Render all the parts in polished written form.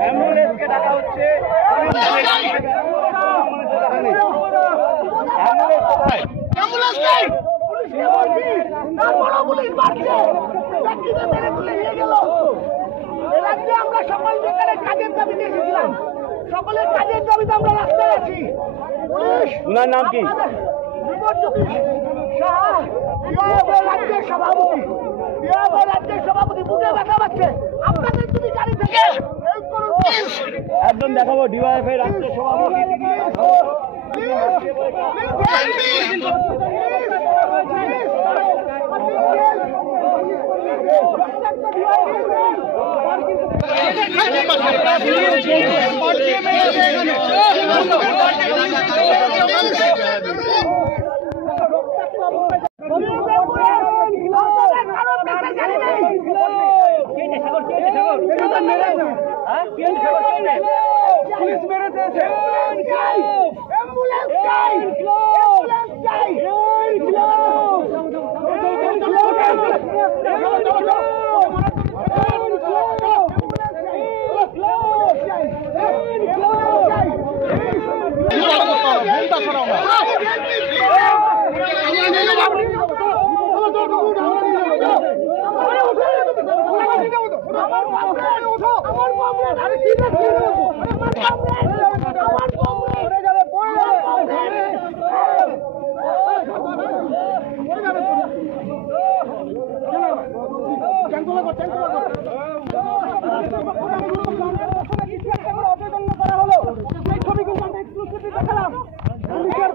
অ্যাম্বুলেন্সকে ডাকা হচ্ছে। আমরা সকল যেখানে কাজের দাবিতে এসেছিলাম, সকলের কাজের দাবিতে আমরা রাস্তায় আছি। ওনার নাম কি? রাজ্যের সভাপতি বুকে ব্যথা পাচ্ছে। আপনাদের যদি গাড়ি থেকে একদম দেখাবো ডিওয়াইএফআই রাজ্যের সভাপতি।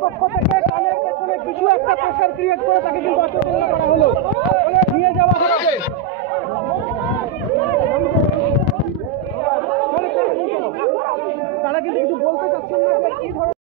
পক্ষ থেকে কানের পেছনে কিছু একটা প্রেশার ক্রিয়েট করে তাকে কিন্তু অচেতন করা হলো।